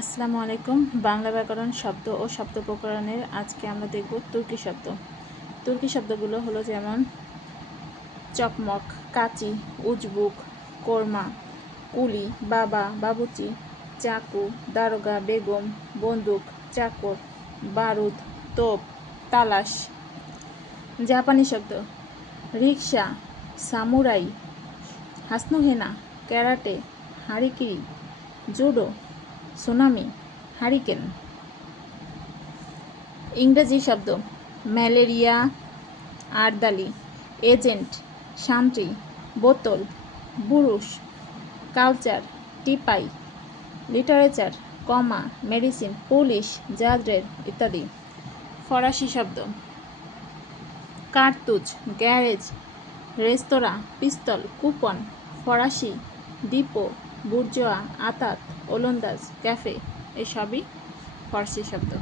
আসসালামু আলাইকুম। বাংলা ব্যাকরণ শব্দ ও শব্দ প্রকরণের আজকে আমরা দেখব তুর্কি শব্দ। তুর্কি শব্দগুলো হলো যেমন চকমক, কাঁচি, উজবুক, কোরমা, কুলি, বাবা, বাবুচি, চাকু, দারোগা, বেগম, বন্দুক, চাকর, বারুদ, তোপ, তালাশ। জাপানি শব্দ রিকশা, সামুরাই, হাসনুহেনা, ক্যারাটে, হারিকিরি, জুডো, সুনামি, হারিকেন। ইংরেজি শব্দ ম্যালেরিয়া, আরদালি, এজেন্ট, শান্তি, বোতল, বুরুষ, কালচার, টিপাই, লিটারেচার, কমা, মেডিসিন, পুলিশ, জাদ্রের ইত্যাদি। ফরাসি শব্দ কার্তুজ, গ্যারেজ, রেস্তোরাঁ, পিস্তল, কুপন, ফরাসি, ডিপো, বুর্জোয়া, আতাত, ওলন্দাজ, ক্যাফে, এসবই ফরাসি শব্দ।